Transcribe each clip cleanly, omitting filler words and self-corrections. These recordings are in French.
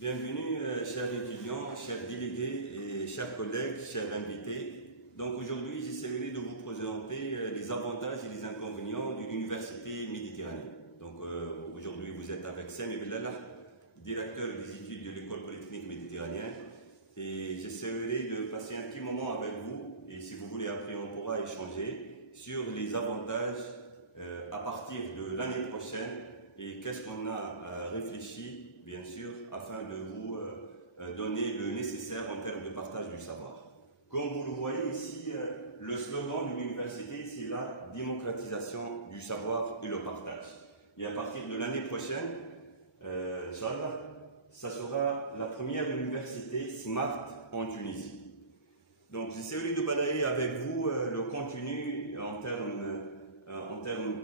Bienvenue, chers étudiants, chers délégués et chers collègues, chers invités. Donc aujourd'hui, j'essaierai de vous présenter les avantages et les inconvénients d'une université méditerranéenne. Donc aujourd'hui, vous êtes avec Sami Bellallah, directeur des études de l'école polytechnique méditerranéenne. Et j'essaierai de passer un petit moment avec vous. Et si vous voulez, après, on pourra échanger sur les avantages à partir de l'année prochaine et qu'est-ce qu'on a réfléchi, bien sûr, afin de vous donner le nécessaire en termes de partage du savoir. Comme vous le voyez ici, le slogan de l'université, c'est la démocratisation du savoir et le partage. Et à partir de l'année prochaine, Inch'Allah, ça sera la première université Smart en Tunisie. Donc j'essaierai de balayer avec vous le contenu en termes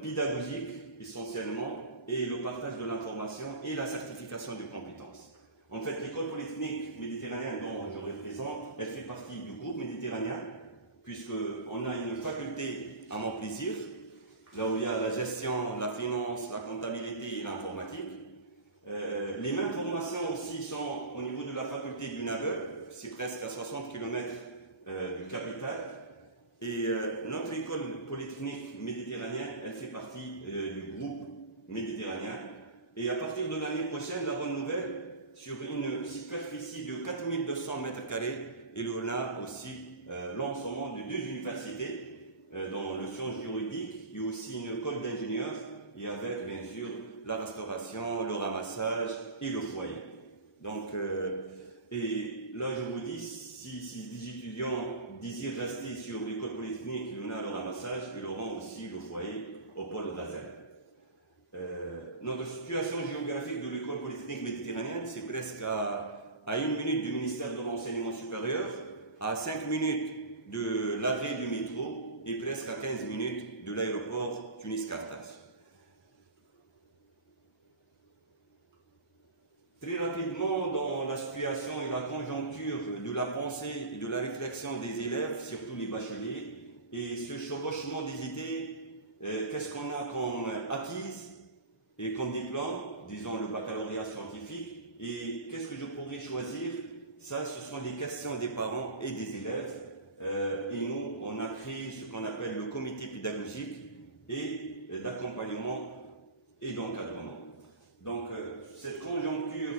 pédagogiques essentiellement, et le partage de l'information et la certification de compétences. En fait, l'école polytechnique méditerranéenne dont je représente, elle fait partie du groupe méditerranéen, puisqu'on a une faculté à Montplaisir, là où il y a la gestion, la finance, la comptabilité et l'informatique. Les mêmes formations aussi sont au niveau de la faculté du Nabeul, c'est presque à 60 km du capital. Et notre école polytechnique méditerranéenne, elle fait partie du groupe méditerranéen. Et à partir de l'année prochaine, la bonne nouvelle, sur une superficie de 4200 mètres carrés, il y a aussi l'ensemble de 2 universités dans le sciences juridiques et aussi une école d'ingénieurs et avec bien sûr la restauration, le ramassage et le foyer. Donc, et là je vous dis, si des étudiants désirent rester sur l'école polytechnique, il y en a le ramassage, ils auront aussi le foyer au pôle d'Azel. Notre situation géographique de l'école polytechnique méditerranéenne, c'est presque à 1 minute du ministère de l'enseignement supérieur, à 5 minutes de l'arrêt du métro et presque à 15 minutes de l'aéroport Tunis-Carthage. Très rapidement, dans la situation et la conjoncture de la pensée et de la réflexion des élèves, surtout les bacheliers, et ce chevauchement des idées, qu'est-ce qu'on a comme acquise et comme diplôme, disons le baccalauréat scientifique, et qu'est-ce que je pourrais choisir? Ça, ce sont des questions des parents et des élèves. Et nous, on a créé ce qu'on appelle le comité pédagogique et d'accompagnement et d'encadrement. Donc, cette conjoncture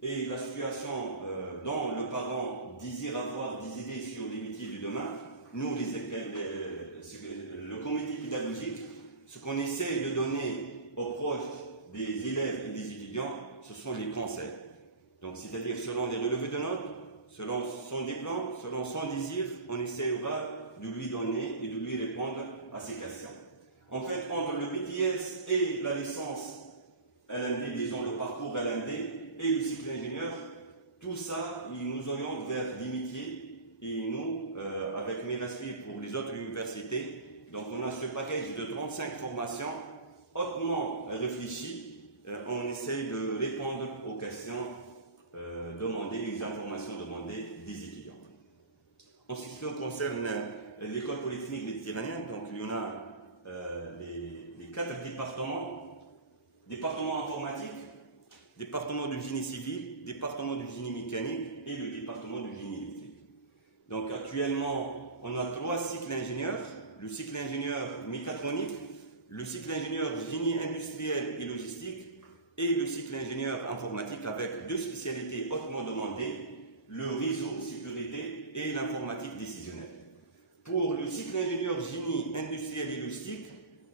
et la situation dont le parent désire avoir des idées sur les métiers de demain, nous, le comité pédagogique, ce qu'on essaie de donner aux proches des élèves et des étudiants, ce sont les conseils. Donc, c'est-à-dire selon les relevés de notes, selon son diplôme, selon son désir, on essaiera de lui donner et de lui répondre à ces questions. En fait, entre le BTS et la licence LMD, disons le parcours LMD et le cycle ingénieur, tout ça, il nous oriente vers des métiers et nous, avec mes respects pour les autres universités, donc on a ce package de 35 formations hautement réfléchies, on essaye de répondre aux questions demandées, les informations demandées des étudiants. En ce qui concerne l'école polytechnique méditerranéenne, donc il y en a les 4 départements: département informatique, département de génie civil, département de génie mécanique et le département de génie électrique. Donc actuellement, on a 3 cycles ingénieurs: le cycle ingénieur mécatronique, le cycle ingénieur génie industriel et logistique et le cycle ingénieur informatique avec 2 spécialités hautement demandées, le réseau, sécurité et l'informatique décisionnelle. Pour le cycle ingénieur génie industriel et logistique,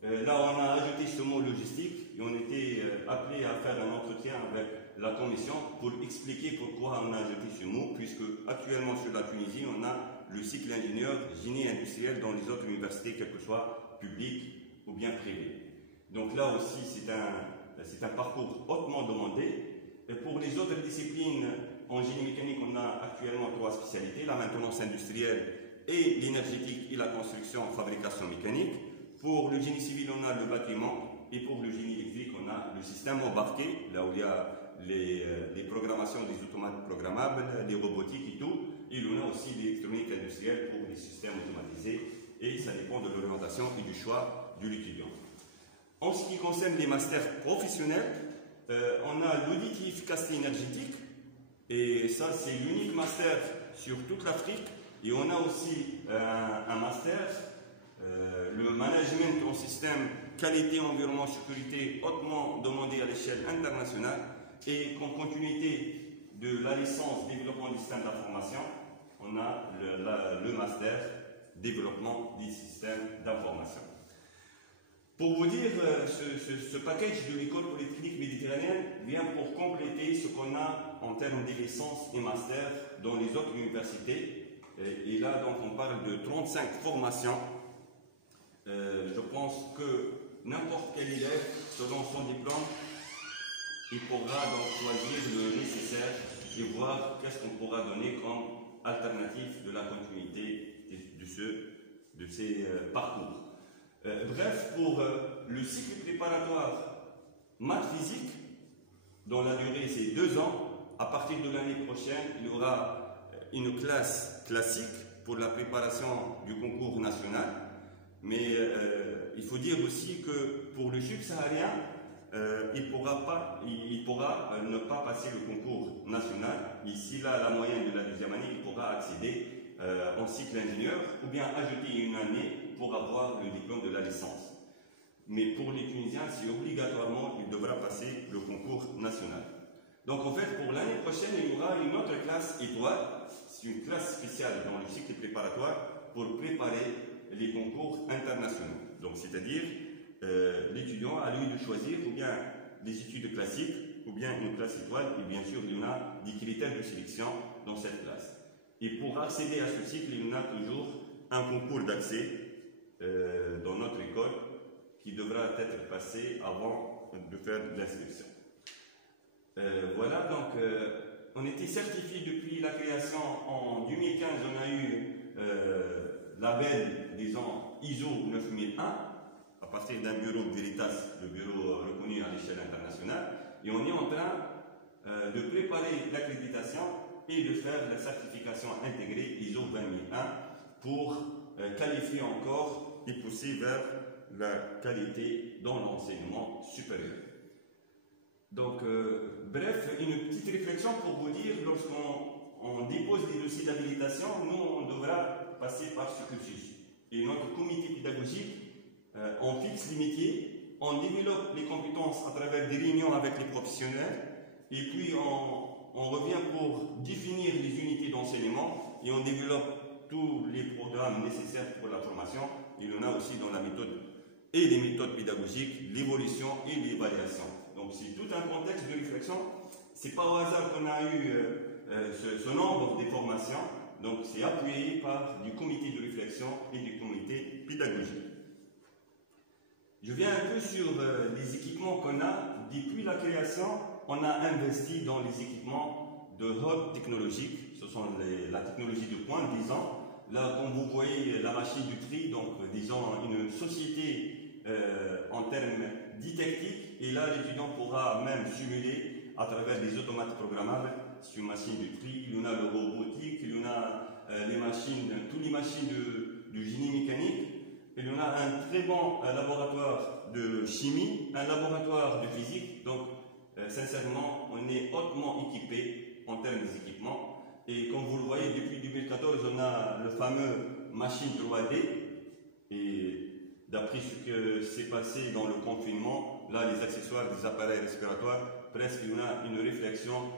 là on a ajouté ce mot logistique et on était appelé à faire un entretien avec la commission pour expliquer pourquoi on a ajouté ce mot, puisque actuellement sur la Tunisie on a le cycle ingénieur génie industriel dans les autres universités, quelles que soient publiques ou bien privées. Donc là aussi c'est un parcours hautement demandé. Et pour les autres disciplines, en génie mécanique, on a actuellement 3 spécialités: la maintenance industrielle et l'énergétique et la construction et fabrication mécanique. Pour le génie civil, on a le bâtiment, et pour le génie électrique, on a le système embarqué, là où il y a les programmations des automates programmables, les robotiques et tout. Et il y en a aussi l'électronique industrielle pour les systèmes automatisés, et ça dépend de l'orientation et du choix de l'étudiant. En ce qui concerne les masters professionnels, on a l'audit et efficacité énergétique, Et ça, c'est l'unique master sur toute l'Afrique. Et on a aussi un master, le management en système qualité, environnement, sécurité, hautement demandé à l'échelle internationale. Et en continuité de la licence développement du système d'information, on a le master développement des systèmes d'information. Pour vous dire, ce package de l'école polytechnique méditerranéenne vient pour compléter ce qu'on a en termes de licence et master dans les autres universités. Et là, donc, on parle de 35 formations. Je pense que n'importe quel élève, selon son diplôme, il pourra donc choisir le nécessaire et voir qu'est-ce qu'on pourra donner comme alternative de la continuité de ces parcours. Bref, pour le cycle préparatoire maths physique, dont la durée c'est 2 ans, à partir de l'année prochaine, il y aura une classe classique pour la préparation du concours national. Mais il faut dire aussi que pour le subsaharien, il pourra ne pas passer le concours national. Ici, là, la moyenne de la 2e année, il pourra accéder en cycle ingénieur ou bien ajouter une année pour avoir le diplôme de la licence. Mais pour les Tunisiens, c'est obligatoirement, il devra passer le concours national. Donc en fait, pour l'année prochaine, il y aura une autre classe étoile, c'est une classe spéciale dans le cycle préparatoire pour préparer les concours internationaux. Donc c'est-à-dire, l'étudiant a lui de choisir ou bien des études classiques ou bien une classe étoile, et bien sûr, il y en a des critères de sélection dans cette classe. Et pour accéder à ce cycle, il y en a toujours un concours d'accès dans notre école qui devra être passé avant de faire l'inscription. Voilà, donc on était certifié depuis la création en 2015, on a eu label, disons, ISO 9001 à partir d'un bureau de Veritas, le bureau reconnu à l'échelle internationale, et on est en train de préparer l'accréditation et de faire la certification intégrée ISO 20001 pour qualifier encore et pousser vers la qualité dans l'enseignement supérieur. Donc, bref, une petite réflexion pour vous dire, lorsqu'on dépose les dossiers d'habilitation, nous, on devra passer par ce cursus. Et notre comité pédagogique, on fixe les métiers, on développe les compétences à travers des réunions avec les professionnels, et puis on revient pour définir les unités d'enseignement et on développe tous les programmes nécessaires pour la formation. Il y en a aussi dans la méthode et les méthodes pédagogiques, l'évolution et l'évaluation. Donc c'est tout un contexte de réflexion. C'est pas au hasard qu'on a eu ce nombre de formations. Donc c'est appuyé par du comité de réflexion et du comité pédagogique. Je viens un peu sur les équipements qu'on a. Depuis la création, on a investi dans les équipements de haute technologie. Ce sont la technologie de pointe, disons. Là, comme vous voyez, la machine du tri, donc disons une société en termes didactiques. Et là, l'étudiant pourra même simuler à travers des automates programmables sur une machine du tri. Il y en a le robotique, il y en a toutes les machines de génie mécanique. Il y en a un très bon laboratoire de chimie, un laboratoire de physique. Donc, sincèrement, on est hautement équipé en termes d'équipement. Et comme vous le voyez, depuis 2014, on a le fameux machine 3D. Et d'après ce que s'est passé dans le confinement, là, les accessoires des appareils respiratoires, presque il y en a une réflexion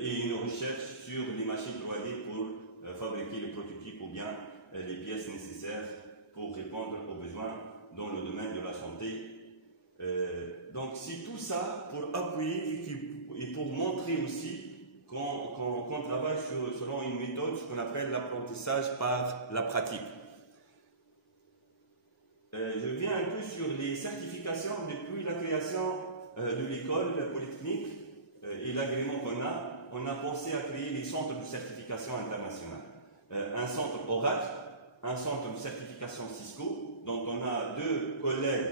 et une recherche sur les machines 3D pour fabriquer les prototypes ou bien les pièces nécessaires pour répondre aux besoins dans le domaine de la santé. Donc c'est tout ça pour appuyer et pour montrer aussi qu'on travaille selon une méthode, ce qu'on appelle l'apprentissage par la pratique. Je viens un peu sur les certifications depuis la création de l'école polytechnique et l'agrément qu'on a. On a pensé à créer des centres de certification internationale. Un centre Oracle, un centre de certification Cisco, dont on a 2 collègues,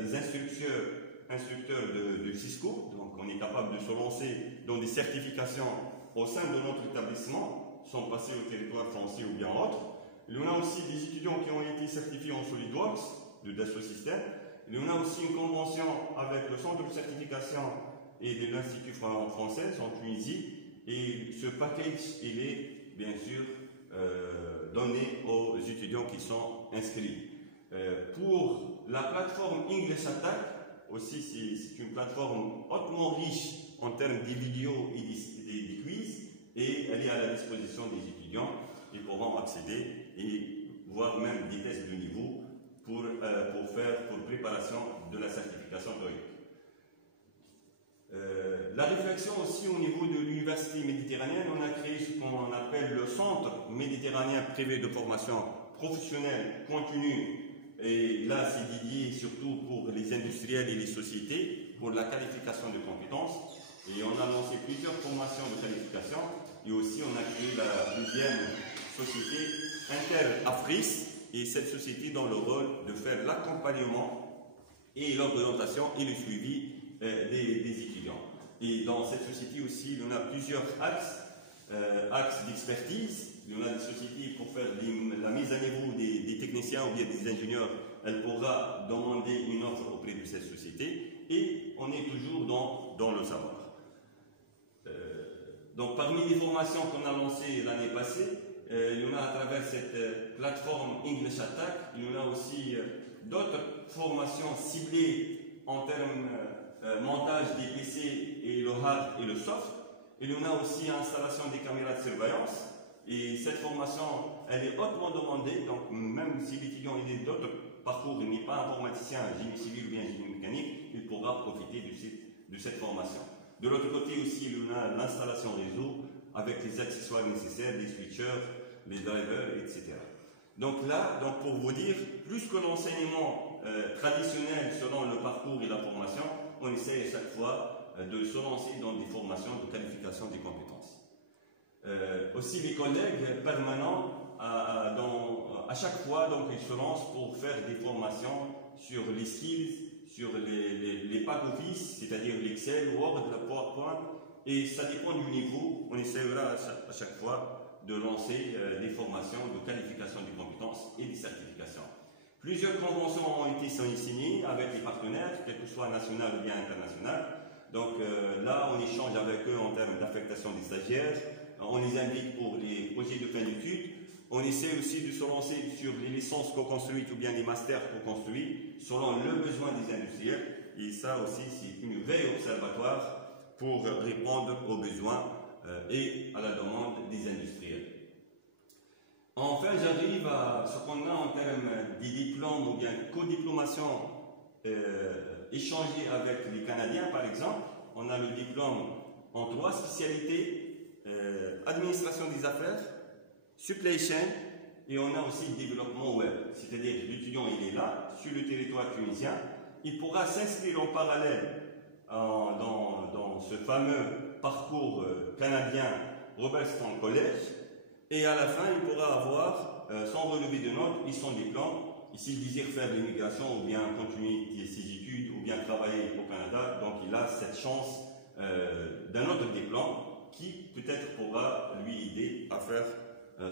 des instructeurs de Cisco, donc on est capable de se lancer dans des certifications au sein de notre établissement, sans passer au territoire français ou bien autre. Il y en a aussi des étudiants qui ont été certifiés en SolidWorks, de Dassault Systèmes. Il y en a aussi une convention avec le centre de certification et de l'Institut français en Tunisie. Et ce package, il est bien sûr donné aux étudiants qui sont inscrits. Pour la plateforme English Attack, aussi c'est une plateforme hautement riche en termes de vidéos et des quiz, et elle est à la disposition des étudiants. Ils pourront accéder et voir même des tests de niveau pour préparation de la certification TOEIC. La réflexion aussi au niveau de l'université méditerranéenne, on a créé ce qu'on appelle le Centre méditerranéen privé de formation professionnelle continue. Et là, c'est dédié surtout pour les industriels et les sociétés, pour la qualification de compétences. Et on a lancé plusieurs formations de qualification. Et aussi, on a créé la deuxième société Inter-Afris. Et cette société dans le rôle de faire l'accompagnement et l'orientation et le suivi des étudiants. Et dans cette société aussi, on a plusieurs axes d'expertise. Il y en a des sociétés pour faire la mise à niveau des techniciens ou bien des ingénieurs. Elle pourra demander une offre auprès de cette société et on est toujours dans le savoir. Donc parmi les formations qu'on a lancées l'année passée, il y en a à travers cette plateforme English Attack, il y en a aussi d'autres formations ciblées en termes montage des PC et le hard et le soft. Il y en a aussi installation des caméras de surveillance. Et cette formation, elle est hautement demandée, donc même si l'étudiant est d'autres parcours, il n'est pas informaticien, génie civil ou bien génie mécanique, il pourra profiter de cette formation. De l'autre côté aussi, il y a l'installation réseau avec les accessoires nécessaires, les switchers, les drivers, etc. Donc là, pour vous dire, plus que l'enseignement traditionnel selon le parcours et la formation, on essaie à chaque fois de se lancer dans des formations de qualification des compétences. Aussi les collègues permanents, à chaque fois, donc, ils se lancent pour faire des formations sur les skills, sur les pack office, c'est-à-dire l'Excel, Word, la PowerPoint, et ça dépend du niveau. On essaiera à chaque fois de lancer des formations de qualification des compétences et des certifications. Plusieurs conventions ont été signées avec les partenaires, quel que soit national ou bien international. Donc là, on échange avec eux en termes d'affectation des stagiaires. On les invite pour les projets de fin d'études. On essaie aussi de se lancer sur les licences co-construites ou bien les masters co-construits selon le besoin des industriels. Et ça aussi, c'est une veille observatoire pour répondre aux besoins et à la demande des industriels. Enfin, j'arrive à ce qu'on a en termes des diplômes ou bien co-diplomation échangés avec les Canadiens, par exemple. On a le diplôme en 3 spécialités. Administration des affaires, supply chain, et on a aussi le développement web. C'est-à-dire l'étudiant, il est là, sur le territoire tunisien, il pourra s'inscrire en parallèle dans ce fameux parcours canadien Robertson College, et à la fin, il pourra avoir son relevé de notes et son diplôme. Et s'il désire faire l'immigration ou bien continuer ses études ou bien travailler au Canada, donc il a cette chance d'un autre diplôme qui peut-être pourra lui aider à faire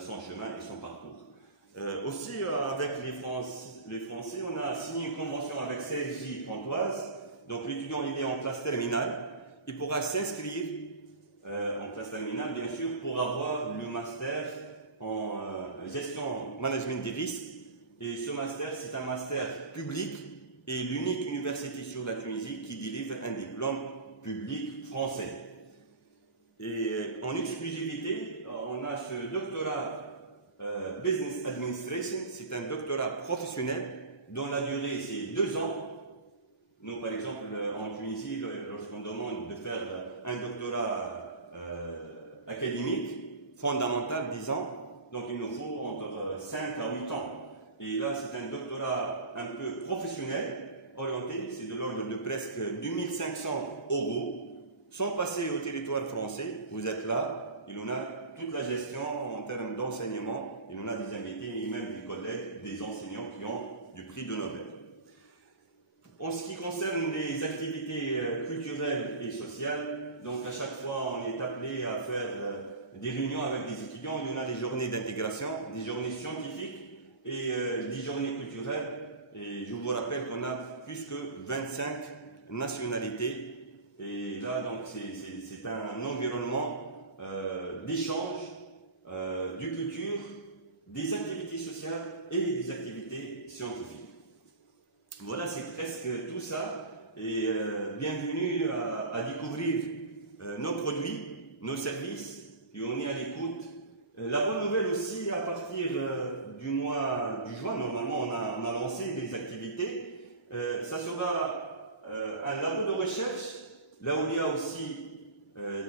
son chemin et son parcours. Aussi, avec les Français, on a signé une convention avec CSJ Pontoise. Donc l'étudiant, il est en classe terminale. Il pourra s'inscrire en classe terminale, bien sûr, pour avoir le master en gestion management des risques. Et ce master, c'est un master public et l'unique université sur la Tunisie qui délivre un diplôme public français. Et en exclusivité, on a ce doctorat Business Administration, c'est un doctorat professionnel dont la durée c'est 2 ans. Nous, par exemple, en Tunisie, lorsqu'on demande de faire un doctorat académique, fondamental, 10 ans, donc il nous faut entre 5 à 8 ans. Et là, c'est un doctorat un peu professionnel, orienté, c'est de l'ordre de presque 2500 €. Sans passer au territoire français, vous êtes là, il y en a toute la gestion en termes d'enseignement, il y en a des invités et même des collègues, des enseignants qui ont du prix de Nobel. En ce qui concerne les activités culturelles et sociales, donc à chaque fois on est appelé à faire des réunions avec des étudiants, il y en a des journées d'intégration, des journées scientifiques et des journées culturelles. Et je vous rappelle qu'on a plus que 25 nationalités. Et là, donc, c'est un environnement d'échange, de culture, des activités sociales et des activités scientifiques. Voilà, c'est presque tout ça. Et bienvenue à découvrir nos produits, nos services, et on est à l'écoute. La bonne nouvelle aussi, à partir du mois de juin, normalement on a lancé des activités. Ça sera un labo de recherche, là où il y a aussi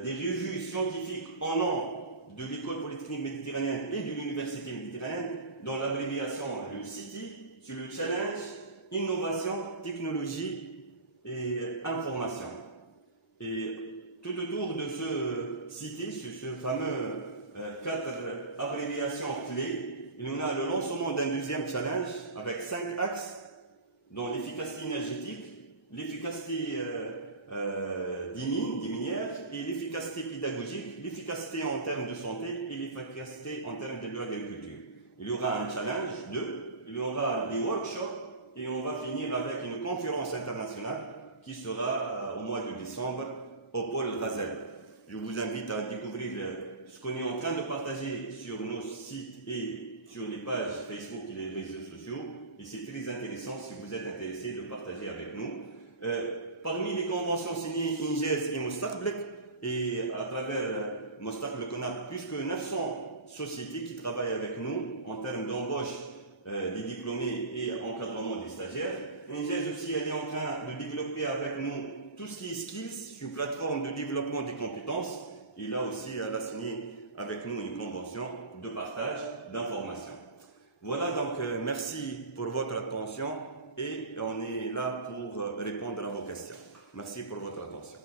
des revues scientifiques en an de l'École polytechnique méditerranéenne et de l'Université méditerranéenne, dont l'abréviation le CITI, sur le challenge innovation, technologie et information. Et tout autour de ce CITI, sur ce fameux 4 abréviations clés, il y en a le lancement d'un deuxième challenge avec 5 axes, dont l'efficacité énergétique, l'efficacité des mines, des minières, et l'efficacité pédagogique, l'efficacité en termes de santé et l'efficacité en termes de l'agriculture. Il y aura un challenge 2, il y aura des workshops, et on va finir avec une conférence internationale qui sera au mois de décembre au pôle Razel. Je vous invite à découvrir ce qu'on est en train de partager sur nos sites et sur les pages Facebook et les réseaux sociaux. Et c'est très intéressant si vous êtes intéressé de partager avec nous. Parmi les conventions signées INGES et Mostaqblek, et à travers Mostaqblek, on a plus que 900 sociétés qui travaillent avec nous en termes d'embauche des diplômés et encadrement des stagiaires. INGES aussi, elle est en train de développer avec nous tout ce qui est skills, une plateforme de développement des compétences. Et là aussi, elle a signé avec nous une convention de partage d'informations. Voilà, donc merci pour votre attention et on est là pour répondre à vos questions. Merci pour votre attention.